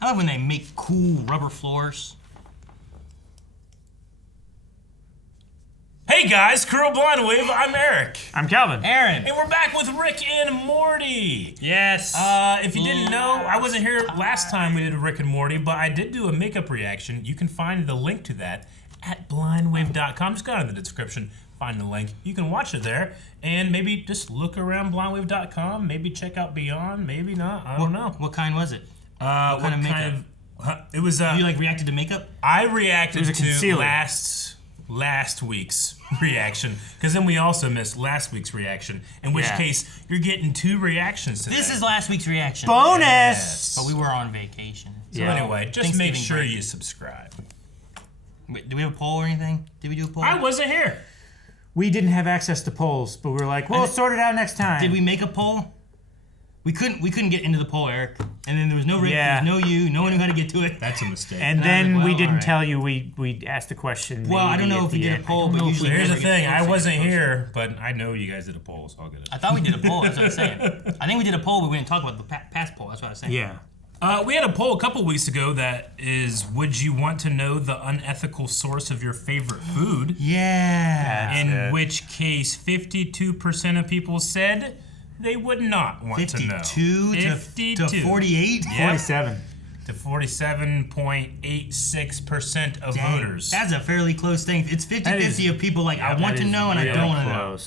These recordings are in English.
I love when they make cool rubber floors. Hey guys, Curl Blind Wave, I'm Eric. I'm Calvin. Aaron. And we're back with Rick and Morty. Yes. If you didn't know, I wasn't here last time we did Rick and Morty, but I did do a makeup reaction. You can find the link to that at blindwave.com. Just go down in the description, find the link. You can watch it there, and maybe just look around blindwave.com. Maybe check out Beyond, maybe not. I don't know. What kind was it? What kind of makeup? It was. You like reacted to makeup? I reacted to concealer. last week's reaction, because then we also missed last week's reaction, in which case you're getting 2 reactions today. This is last week's reaction. Bonus! Yes. But we were on vacation. So anyway, just make sure break. you subscribe. Wait, do we have a poll or anything? Did we do a poll? I wasn't here. We didn't have access to polls, but we were like, we'll sort it out next time. Did we make a poll? We couldn't get into the poll, Eric. And then there was no Rick, there was no you, no one knew how to get to it. That's a mistake. And then we didn't tell you we asked a question. Well, I don't know if we did a poll, but usually Here's the thing, I wasn't here, but I know you guys did a poll, so I'll get it. I thought we did a poll, that's what I was saying. I think we did a poll, but we didn't talk about the past poll, that's what I was saying. Yeah. We had a poll a couple weeks ago that is, would you want to know the unethical source of your favorite food? Yeah. In which case, 52% of people said they would not want to know. 52 to 48? Yep. 47. To 47.86% of voters. That's a fairly close thing. It's 50-50 of people like, I want to know and I don't want to know.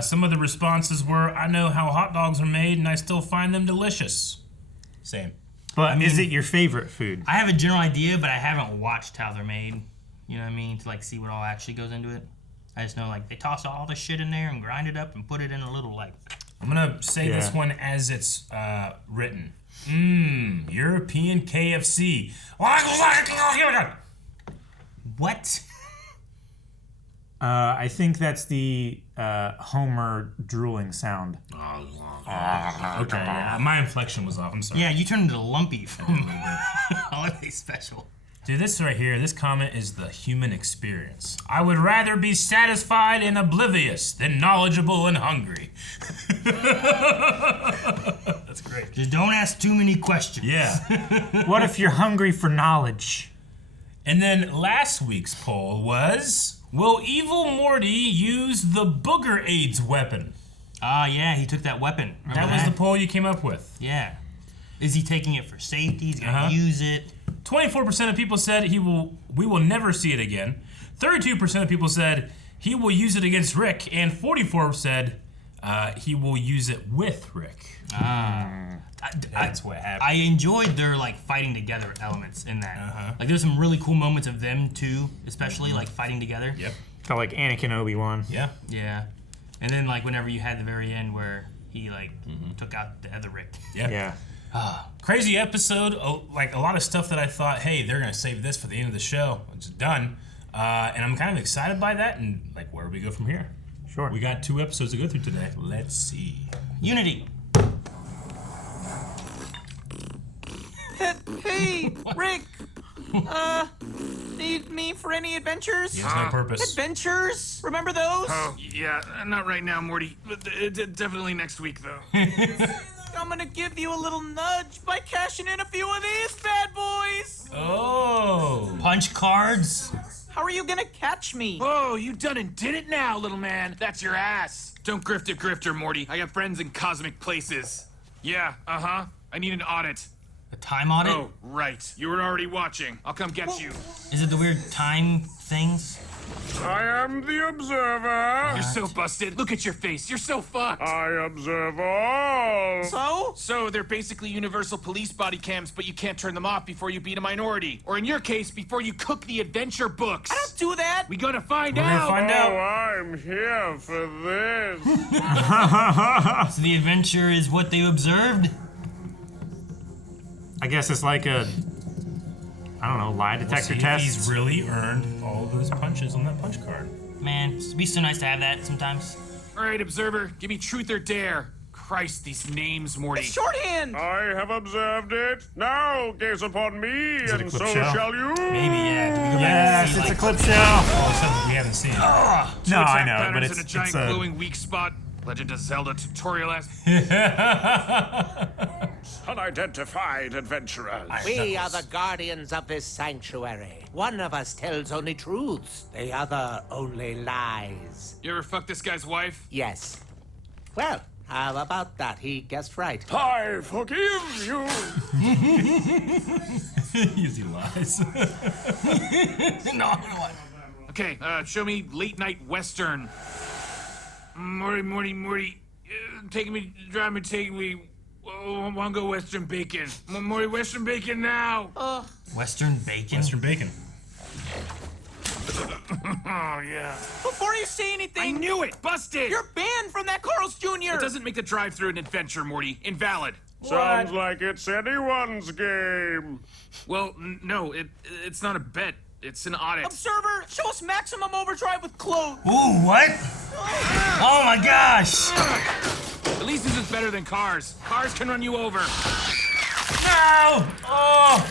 Some of the responses were, I know how hot dogs are made and I still find them delicious. Same. But is it your favorite food? I have a general idea, but I haven't watched how they're made. You know what I mean? To like see what all actually goes into it. I just know like they toss all the shit in there and grind it up and put it in a little like... I'm gonna say this one as it's written. European KFC. What? I think that's the Homer drooling sound. Okay, my inflection was off. I'm sorry. Yeah, you turned into Lumpy from Holiday Special. Dude, this right here, this comment is the human experience. I would rather be satisfied and oblivious than knowledgeable and hungry. That's great. Just don't ask too many questions. Yeah. What if you're hungry for knowledge? And then last week's poll was, will evil Morty use the booger AIDS weapon? Ah, yeah, he took that weapon. That was the poll you came up with. Yeah. Is he taking it for safety? He's gonna use it. 24% of people said we will never see it again. 32% of people said he will use it against Rick, and 44% said he will use it with Rick. That's what happened. I enjoyed their like fighting together elements in that. Like there's some really cool moments of them too, especially like fighting together. Yep. Felt like Anakin Obi-Wan. Yeah. Yeah. And then like whenever you had the very end where he like took out the other Rick. Yeah. Crazy episode. Like a lot of stuff that I thought, hey, they're gonna save this for the end of the show. It's done, and I'm kind of excited by that. And like, where do we go from here? Sure. We got 2 episodes to go through today. Let's see. Unity. Hey, Rick! Need me for any adventures? He has no purpose. Adventures? Remember those? Oh, yeah, not right now, Morty. But definitely next week, though. I'm gonna give you a little nudge by cashing in a few of these bad boys! Oh. Punch cards. How are you gonna catch me? Oh, you done and did it now, little man. That's your ass. Don't grift a grifter, Morty. I got friends in cosmic places. Yeah, I need an audit. A time audit? Oh, right. You were already watching. I'll come get you. Is it the weird time things? I am the observer. You're so busted. Look at your face. You're so fucked. I observe all. So they're basically universal police body cams, but you can't turn them off before you beat a minority. Or in your case, before you cook the adventure books. I don't do that! We gotta find We're out. gonna find out. I'm here for this. So the adventure is what they observed? I guess it's like a, I don't know, lie detector See test. if he's really earned all those punches on that punch card. Man, it'd be so nice to have that sometimes. All right, observer, give me truth or dare. Christ, these names, Morty. It's shorthand! I have observed it. Now gaze upon me, it a and clip so show? shall you. Maybe, yeah. Do we go back Yes, and see, it's like, a clip show. Oh, stuff we haven't seen. No, I Attack know, but patterns it's in a giant a glowing weak spot. Legend of Zelda tutorial ass. unidentified adventurers. We are the guardians of this sanctuary. One of us tells only truths, the other only lies. You ever fuck this guy's wife? Yes. Well, how about that? He guessed right. I forgive you. Easy lies. No. Okay, show me late night western. Morty. Take me. Oh, I want to go Western Bacon. Morty, Western Bacon now. Western bacon? Western bacon. Oh, yeah. Before you say I anything, knew it! Busted! you're banned from that Carl's Jr. It doesn't make the drive-through an adventure, Morty. Invalid. Sounds like it's anyone's game. Well, no, it's not a bet. It's an audit. Observer, show us maximum overdrive with clothes. Ooh, what? Oh my gosh! At least this is better than cars. Cars can run you over. No! Oh!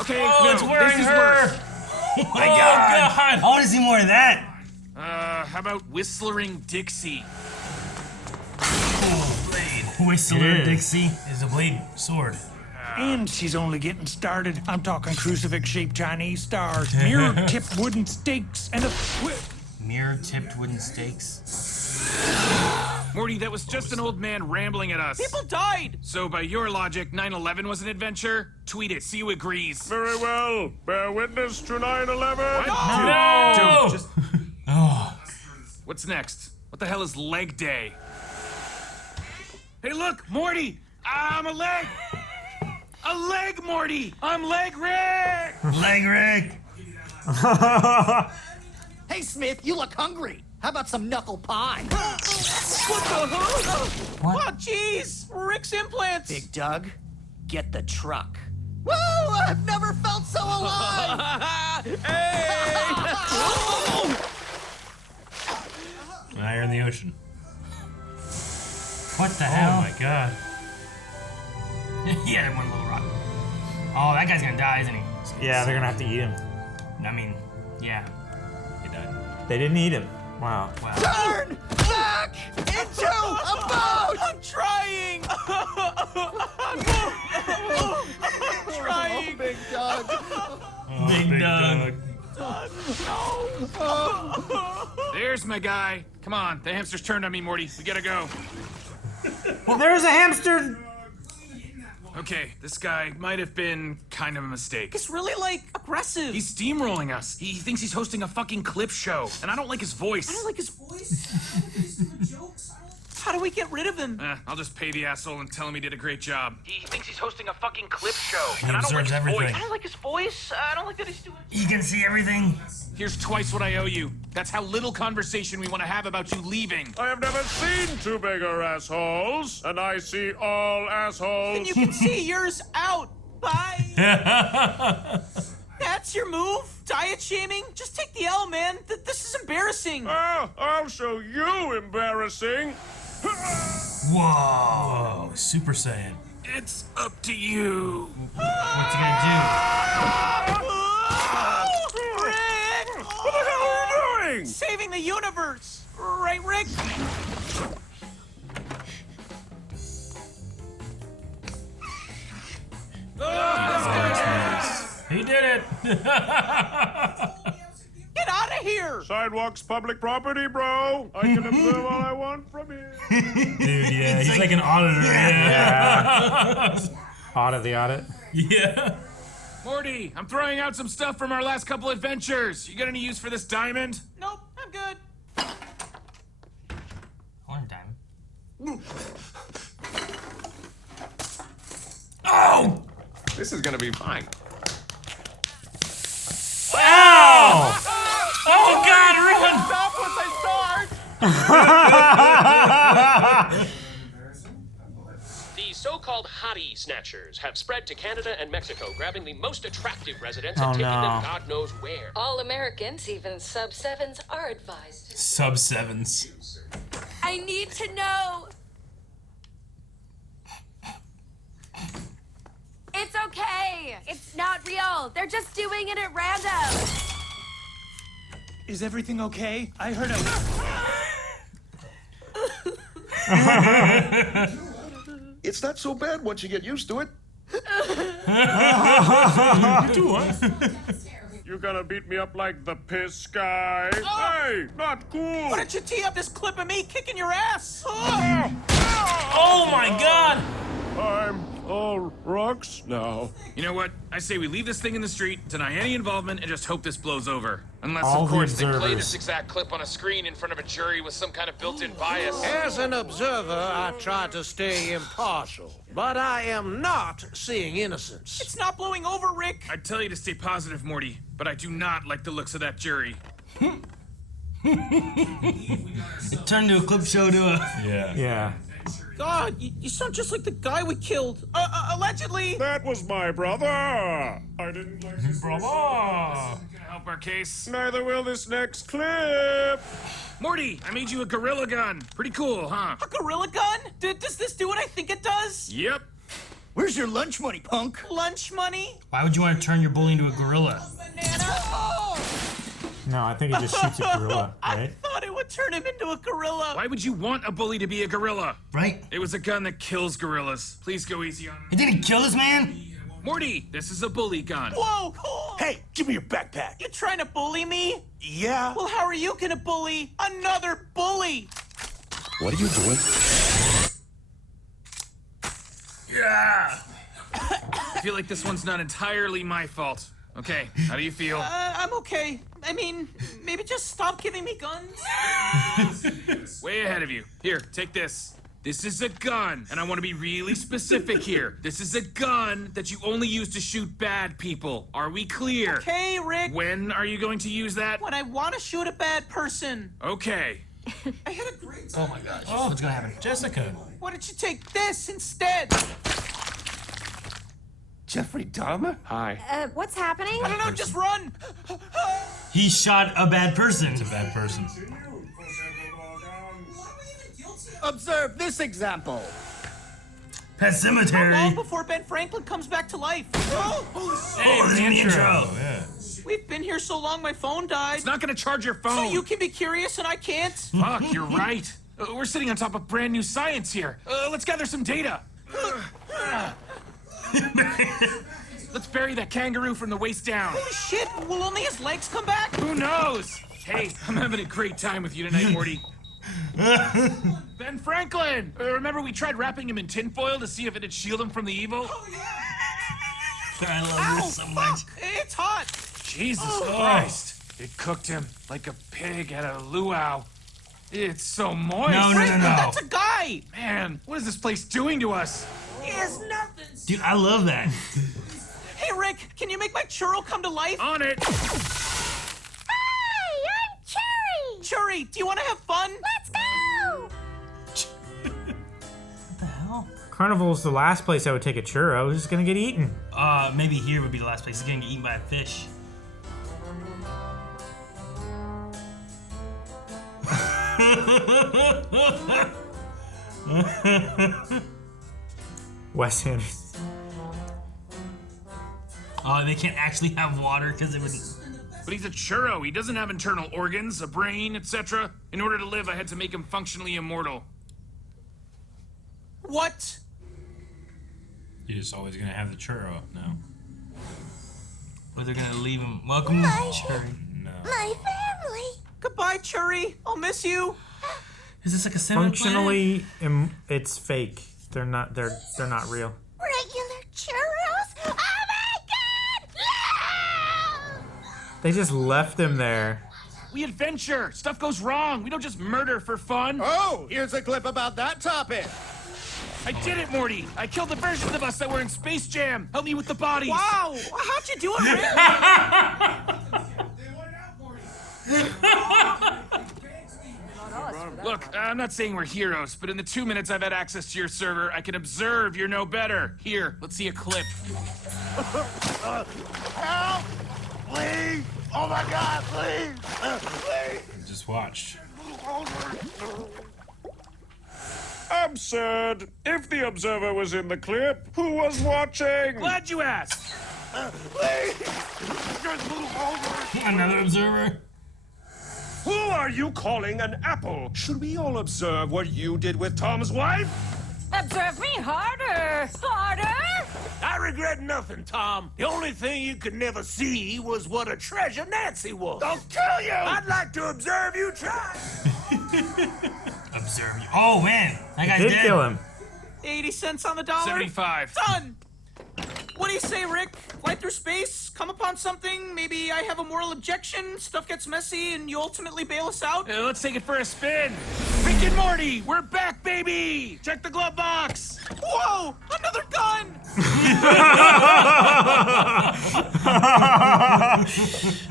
Okay, Oh, no, it's wearing this is her! worse. Oh my god! God. I want to see more of that. How about Whistling Dixie? Whistler Dixie. Is a blade sword. And she's only getting started. I'm talking crucifix-shaped Chinese stars, mirror-tipped wooden stakes, and a Mirror-tipped wooden stakes. Morty, that was just an old man rambling at us. People died. So by your logic, 9/11 was an adventure? Tweet it, see who agrees. Very well. Bear witness to 9/11. No! Dude, just... What's next? What the hell is leg day? Hey, look, Morty! I'm a leg! A leg, Morty! I'm leg Rick! Leg Rick! Hey, Smith, you look hungry. How about some knuckle pie? What the hell? What? Oh, jeez. Rick's implants. Big Doug, get the truck. Woo! I've never felt so alive! Now you're in the ocean. What the Oh hell? my god. Yeah, one little rock. Oh, that guy's gonna die, isn't he? Yeah, they're gonna have to eat him. I mean, yeah. He died. They didn't eat him. Wow. Wow. Turn back into a boat! I'm trying. I'm trying. Big Doug. Oh, Big Doug. There's my guy. Come on, the hamster's turned on me, Morty. We gotta go. Well, there's a hamster. Okay, this guy might have been kind of a mistake. He's really, like, aggressive. He's steamrolling us. He thinks he's hosting a fucking clip show, and I don't like his voice. I don't like his voice. How do we get rid of him? I'll just pay the asshole and tell him he did a great job. He thinks he's hosting a fucking clip show, He and I don't like observes his everything. voice. I don't like his voice. I don't like that he's doing. You can see everything. Here's twice what I owe you. That's how little conversation we want to have about you leaving. I have never seen two bigger assholes, and I see all assholes. And you can see yours out. Bye. That's your move? Diet shaming? Just take the L, man. This is embarrassing. I'll show you embarrassing. Whoa, Super Saiyan. It's up to you. What's he gonna Rick! What the hell are you doing? Saving the universe. Right, Rick? He did it! Get out of here! Sidewalk's public property, bro. I can observe all I want from here. Dude, yeah, he's like an auditor. Yeah. Audit the audit. Yeah. Morty, I'm throwing out some stuff from our last couple adventures. You got any use for this diamond? Nope, I'm good. One time. Oh! This is gonna be fine. Ow! Oh God, run! Stop once I start! The so-called hottie snatchers have spread to Canada and Mexico, grabbing the most attractive residents Oh, and taking no. them God knows where. All Americans, even sub-7s, are advised. Sub-7s. I need to know. It's okay. It's not real. They're just doing it at random. Is everything okay? I heard a... It's not so bad once you get used to it. You do what? You gonna beat me up like the piss guy? Hey, not cool. Why don't you tee up this clip of me kicking your ass? Oh my God! I'm all rocks now. You know what? I say we leave this thing in the street, deny any involvement, and just hope this blows over. Unless, All of the course, they play observers. this exact clip on a screen in front of a jury with some kind of built-in bias. As an observer, I try to stay impartial, but I am not seeing innocence. It's not blowing over, Rick. I'd tell you to stay positive, Morty, but I do not like the looks of that jury. It turned to a clip show to a. Yeah. God, you sound just like the guy we killed. Allegedly. That was my brother. I didn't like his Bravo! Gonna help our case. Neither will this next clip. Morty, I made you a gorilla gun. Pretty cool, huh? A gorilla gun? Does this do what I think it does? Yep. Where's your lunch money, punk? Lunch money? Why would you want to turn your bully into a gorilla? Banana? Oh! No, I think it just shoots a gorilla, I right? thought it would turn him into a gorilla. Why would you want a bully to be a gorilla? Right? It was a gun that kills gorillas. Please go easy on It didn't kill this man? Morty, this is a bully gun. Whoa, cool. Hey, give me your backpack. You trying to bully me? Yeah. Well, how are you gonna bully another bully? What are you doing? Yeah. I feel like this one's not entirely my fault. Okay, how do you feel? I'm okay. I mean, maybe just stop giving me guns. Way ahead of you. Here, take this. This is a gun, and I want to be really specific here. This is a gun that you only use to shoot bad people. Are we clear? Okay, Rick. When are you going to use that? When I want to shoot a bad person. Okay. I had a great time. Oh my gosh. What's gonna happen? Jessica. Why don't you take this instead? Jeffrey Dahmer? Hi. What's happening? I don't know, just run. He shot a bad person. It's a bad person. Observe this example. Pet How long Sematary. before Ben Franklin comes back to life? Hey, there's the intro. Yeah. We've been here so long, my phone died. It's not going to charge your So phone. you can be curious and I can't? Fuck, you're right. We're sitting on top of brand new science here. Let's gather some data. Let's bury that kangaroo from the waist down. Holy shit, will only his legs come back? Who knows? Hey, I'm having a great time with you tonight, Morty. Ben Franklin! Remember we tried wrapping him in tinfoil to see if it'd shield him from the evil? I love Ow, this so much. fuck, it's hot. Jesus Christ. It cooked him like a pig at a luau. It's so moist. No, no, no, no. That's a guy. Man, what is this place doing to us? He has nothing. Dude, I love that. Hey, Rick, can you make my churro come to life? On it! Hey, I'm Churry. Churry, do you want to have fun? Let's go. What the hell? Carnival's the last place I would take a churro. It's just gonna get eaten. Maybe here would be the last place. It's gonna get eaten by a fish. Wes Anderson. Oh, they can't actually have water because it would. But he's a churro. He doesn't have internal organs, a brain, etc. In order to live, I had to make him functionally immortal. What? You're just always gonna have the churro now. But they're gonna leave him. Welcome to Churry. No. My family. Goodbye, Churry. I'll miss you. Is this like a semi Functionally, it's fake. They're not. They're not real. Regular churros? Oh my god! They just left them there. We adventure. Stuff goes wrong. We don't just murder for fun. Oh, here's a clip about that topic. I did it, Morty. I killed the versions of us that were in Space Jam. Help me with the bodies. Wow, how'd you do it, Rick? Look, I'm not saying we're heroes, but in the 2 minutes I've had access to your server, I can observe you're no better. Here, let's see a clip. Help! Please! Oh my God, please! Please! Just watched. Absurd. If the observer was in the clip, who was watching? Glad you asked. Please! Just move over! Another observer. Who are you calling an apple? Should we all observe what you did with Tom's wife? Observe me harder! Harder! I regret nothing, Tom. The only thing you could never see was what a treasure Nancy was. I'll kill you! I'd like to observe you try. Observe you. Oh, man. That guy's Did dead. kill him. 80 cents on the dollar? 75. Done! What do you say, Rick? Fly through space, come upon something, maybe I have a moral objection, stuff gets messy, and you ultimately bail us out? Let's take it for a spin. Rick and Morty, we're back, baby! Check the glove box! Whoa! Another gun!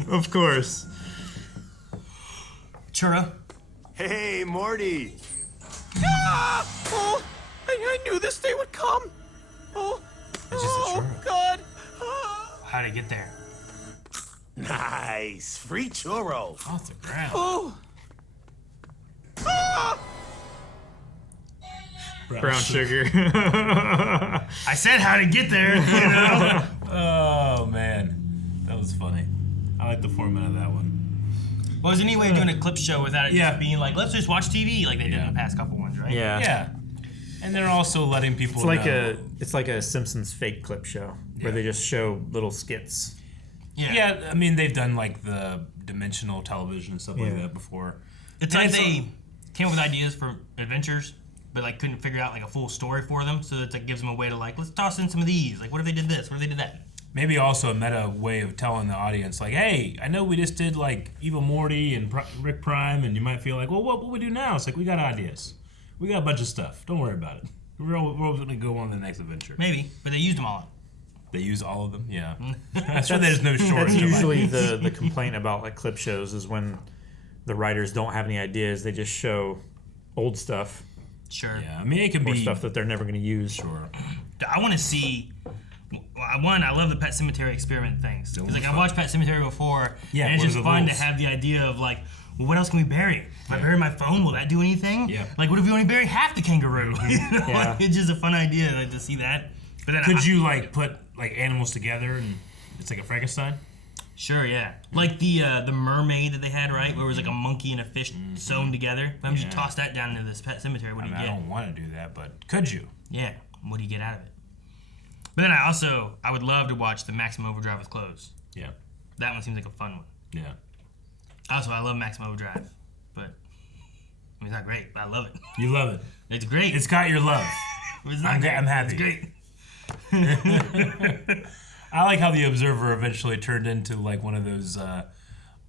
Of course. Churro. Hey, Morty. Ah! Oh, I knew this day would come. Oh, God. How'd it get there? Nice. Free churro. Off the ground. Oh. Ah! Brown sugar. I said how'd it get there, you know? Oh, man. That was funny. I like the format of that one. Well, is there any way of doing a clip show without it just being like, let's just watch TV like they did in the past couple ones, right? Yeah. Yeah. And they're also letting people It's like a Simpsons fake clip show where they just show little skits. Yeah, I mean, they've done like the dimensional television and stuff like that before. It's like they came up with ideas for adventures, but like couldn't figure out like a full story for them, so that gives them a way to like, let's toss in some of these. Like, what if they did this? What if they did that? Maybe also a meta way of telling the audience, like, hey, I know we just did like Evil Morty and Rick Prime, and you might feel like, well, what we do now? It's like, we got ideas. We got a bunch of stuff. Don't worry about it. We're going to go on to the next adventure. Maybe, but they used them all up. They use all of them? Yeah. I'm sure there's no shortage. That's usually the complaint about like clip shows is when the writers don't have any ideas, they just show old stuff. Sure. Yeah, I mean, it can or be stuff that they're never going to use. Sure. I want to see. One, I love the Pet Sematary experiment things. Because like I've watched Pet Sematary before, yeah, and it's just fun to have the idea of like, well, what else can we bury? If I bury my phone, will that do anything? Yeah. Like, what if we only bury half the kangaroo? You know? Yeah. Like, it's just a fun idea like, to see that. But then Could you like put like animals together and it's like a Frankenstein? Sure, yeah. Like the mermaid that they had, right? Where it was like a monkey and a fish sewn together. If I'm just toss that down into this Pet Cemetery, what do you get? I don't want to do that, but could you? Yeah. What do you get out of it? But then I would love to watch the Maximum Overdrive with clothes. Yeah. That one seems like a fun one. Yeah. Also, I love Maximum Overdrive, but I mean, it's not great, but I love it. You love it. It's great. It's got your love. I'm happy. It's great. I like how the Observer eventually turned into like one of those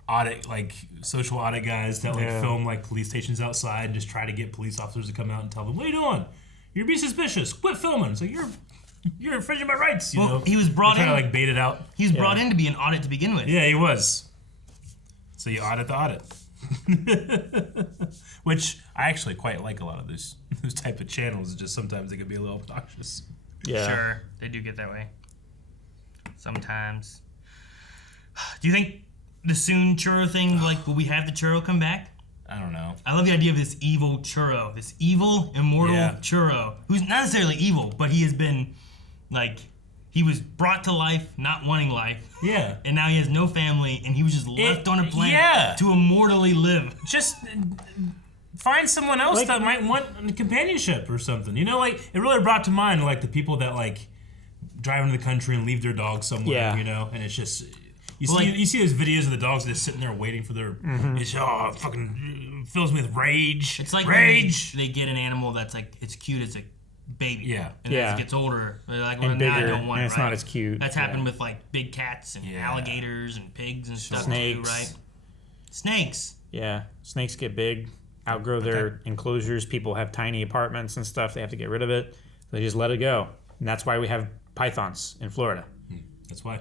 audit, like social audit guys that like film like police stations outside and just try to get police officers to come out and tell them, "What are you doing? You're being suspicious. Quit filming." It's like you're infringing my rights. You know? He was brought in to like bait it out. He was brought in to be an audit to begin with. Yeah, he was. So you audit the audit. Which I actually quite like a lot of those type of channels. Just sometimes they can be a little obnoxious. Yeah. Sure, they do get that way. Sometimes. Do you think the soon churro thing, like, will we have the churro come back? I don't know. I love the idea of this evil churro, this evil, immortal churro, who's not necessarily evil, but he has been, like, he was brought to life, not wanting life. Yeah. And now he has no family, and he was just left on a planet to immortally live. Just find someone else that might want companionship or something. You know, like, it really brought to mind, like, the people that, like, drive into the country and leave their dogs somewhere, you know? And it's just... You see those videos of the dogs just sitting there waiting for their... It's, fucking fills me with rage. It's like rage. They get an animal that's, like, it's cute as a baby. Yeah. And as it gets older, they're like, well, and now bigger, I don't want and it, it's right? not as cute. That's happened with, like, big cats and alligators and pigs and stuff too, right? Snakes. Yeah. Snakes get big, outgrow their enclosures. People have tiny apartments and stuff. They have to get rid of it. So they just let it go. And that's why we have pythons in Florida. That's why.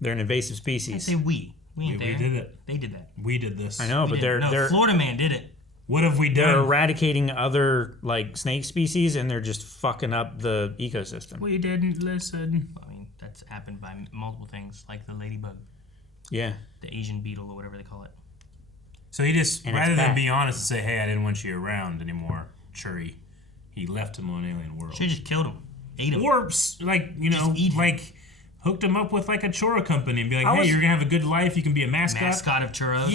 They're an invasive species. I say we. We ain't there. We did it. They did that. We did this. I know, but they're Florida man did it. What have we done? They're eradicating other like snake species, and they're just fucking up the ecosystem. We didn't listen. I mean, that's happened by multiple things, like the ladybug. Yeah. The Asian beetle or whatever they call it. So he just, rather than be honest and say, "Hey, I didn't want you around anymore," Churry, he left him on Alien World. Should just killed him, ate him, or like like hooked him up with like a churro company and be like, "Hey, you're gonna have a good life. You can be a mascot of churros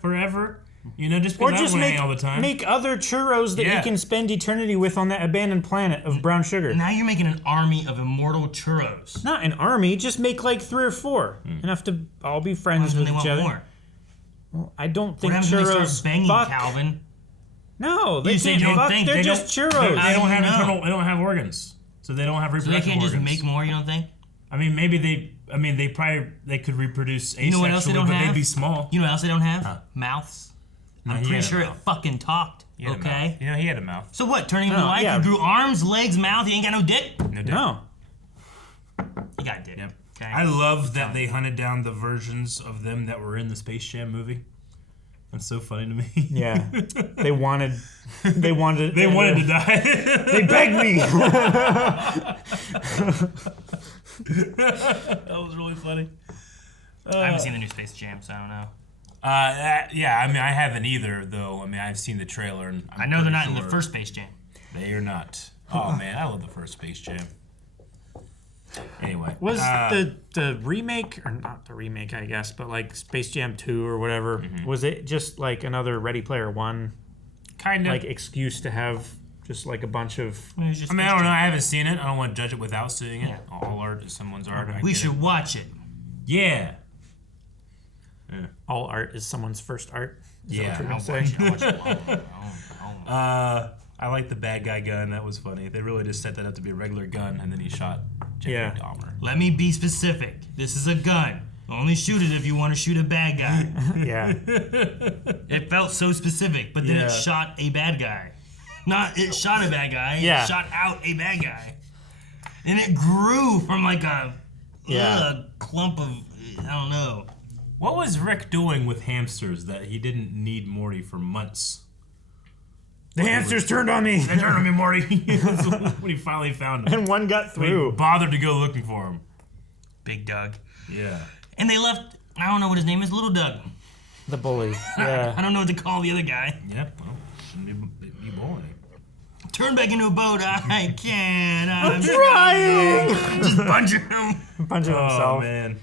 forever." You know, just Or because I just don't hang all the time. make other churros that you can spend eternity with on that abandoned planet of brown sugar. Now you're making an army of immortal churros. Not an army, just make like 3 or 4. Enough to all be friends with each other. More? Well, I don't think What happens when they churros start banging, fuck. Calvin? No, they You say can't you don't fuck. think They're they just don't- churros. They don't have internal. They don't have organs, so they don't have So they reproductive can't just organs. make more, you don't think? I mean, maybe they. I mean, they could reproduce asexually, You know what else they don't but have? they'd be small. You know what else they don't have? Mouths. No, I'm he pretty had a sure it mouth. fucking talked. He had a Okay. mouth. Yeah, he had a mouth. So what? Turning him No, to life? yeah. He grew arms, legs, mouth. He ain't got no dick. No. dick. No. He got a dick. Yep. Okay. I love that they hunted down the versions of them that were in the Space Jam movie. That's so funny to me. Yeah. They wanted to die. They begged me. That was really funny. I haven't seen the new Space Jam, so I don't know. Yeah, I mean, I haven't either, though. I mean, I've seen the trailer, and I know they're not in the first Space Jam. They are not. Oh man, I love the first Space Jam. Anyway, Was the remake, or not the remake, I guess, but like Space Jam 2 or whatever, was it just like another Ready Player One kind of like excuse to have just like a bunch of? I mean, I don't know. I haven't seen it. I don't want to judge it without seeing it. Yeah. All art is someone's art. We should watch it. Yeah. All art is someone's first art. Is Yeah. that what you're gonna say? I like the bad guy gun. That was funny. They really just set that up to be a regular gun, and then he shot Jeffrey Dahmer. Let me be specific. This is a gun. Only shoot it if you want to shoot a bad guy. Yeah. It felt so specific, but then it shot a bad guy. Not it shot a bad guy. Yeah. It shot out a bad guy. And it grew from like a clump of, I don't know. What was Rick doing with hamsters that he didn't need Morty for months? The hamsters turned on me. They turned on me, Morty. When he finally found him. And one got through. He bothered to go looking for him. Big Doug. Yeah. And they left, I don't know what his name is, Little Doug. The bully. Yeah. I don't know what to call the other guy. Yep. Well, shouldn't be bully. Turn back into a boat. I can't. I'm trying. Just punching him. Punching himself. Oh, man.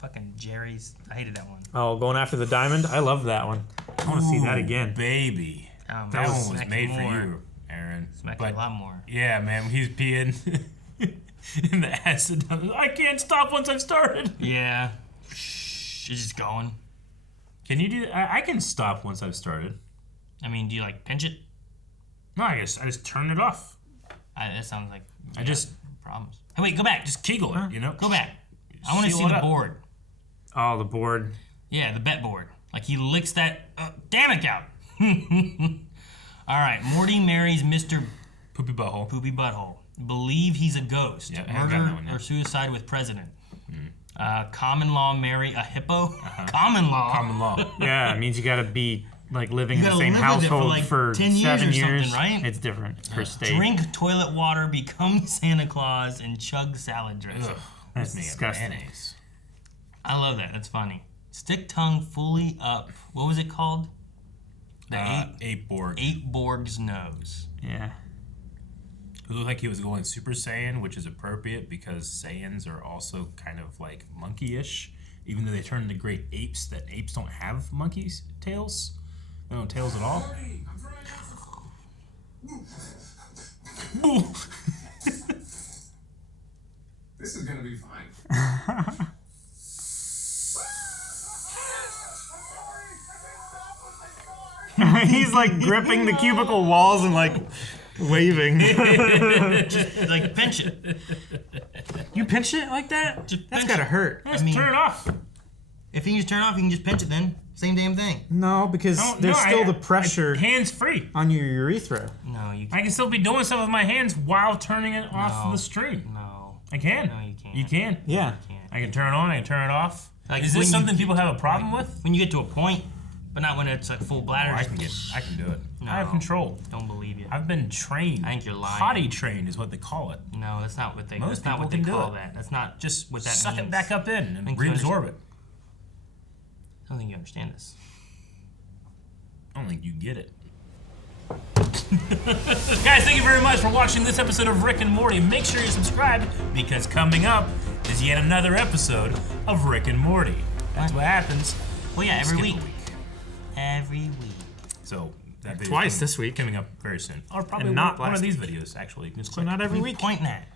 Fucking Jerry's. I hated that one. Oh, going after the diamond? I love that one. I want to see that again. Baby. That one was made for you, Aaron. Smack a lot more. Yeah, man. He's peeing in the acid. I can't stop once I've started. Yeah. Shh. It's just going. Can you do that? I can stop once I've started. I mean, do you like pinch it? No, I just turn it off. That sounds like I just problems. Hey, wait, go back. Just kegel it, you know? Go back. I want to see the board. Oh, the board. Yeah, the bet board. Like he licks that damn it out. All right, Morty marries Mr. Poopy Butthole. Poopy Butthole. Believe he's a ghost. Yeah, I haven't gotten that one yet. Or suicide with president. Common law marry a hippo. Common law. Common law. Yeah, it means you gotta be like living in You the gotta same live with it for, household like, for 10 years 7 or years. something, right? It's different per state. Drink toilet water, become Santa Claus, and chug salad dressing. Ugh, That's me disgusting. mayonnaise. I love that. That's funny. Stick tongue fully up. What was it called? The Ape Borg. Ape Borg's nose. Yeah. It looked like he was going Super Saiyan, which is appropriate because Saiyans are also kind of like monkey-ish, even though they turn into great apes. That apes don't have monkeys' tails. They don't have tails at all. This is gonna be fine. He's like gripping the cubicle walls and like waving. Just like pinch it. You pinched it like that? That's gotta hurt. Just turn it off. If you can just turn it off, you can just pinch it then. Same damn thing. No, because there's still the pressure hands free on your urethra. No, you can't. I can still be doing stuff with my hands while turning it off the stream. No. I can. No, you can't. You can. Yeah. I can turn it on, I can turn it off. Like is when this you- something people have a problem with? When you get to a point, but not when it's like full bladder. I can do it. No. I have control. Don't believe you. I've been trained. I think you're lying. Potty trained is what they call it. No, that's not what they. Most that's not what they people can do call it. that. That's not Just what that suck means. it back up in and think you reabsorb it. I don't think you understand this. I don't think you get it. Guys, thank you very much for watching this episode of Rick and Morty. Make sure you're subscribed because coming up is yet another episode of Rick and Morty. That's what happens. Well, yeah, every Skip a week. Every week. So that video's Twice this week. coming up very soon. Or probably And not one of last these videos, actually. You can just So click. not every What are you week. pointing at?